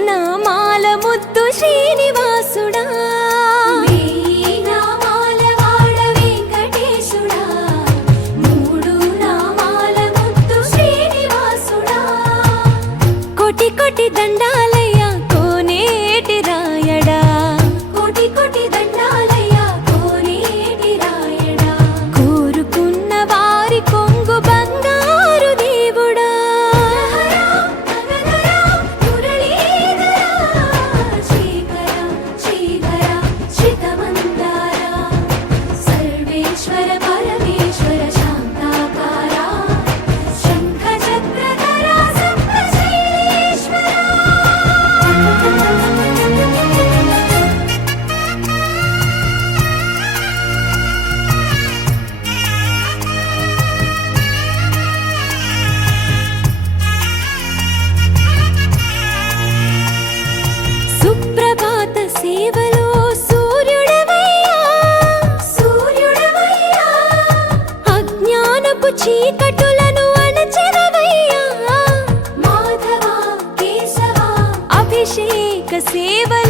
నామాల ముద్దు శ్రీనివాసుడా కోటి కోటి దండాలయ్యా కోనేటి రాయడా కోటి కోటి దండాలయ్యా కోనేటి రాయడా కోరుకున్న వారి కొంగు బంగారు దేవుడా సర్వేశ్వర పరమేశ్వర శాంతాకారా శంఖ చక్రధరా సుప్రభాత సేవలో సూర్యుడవయ్యా అజ్ఞానపు చీకటులను అణచెదవయ్యా మాధవ కేశవ అభిషేక సేవలో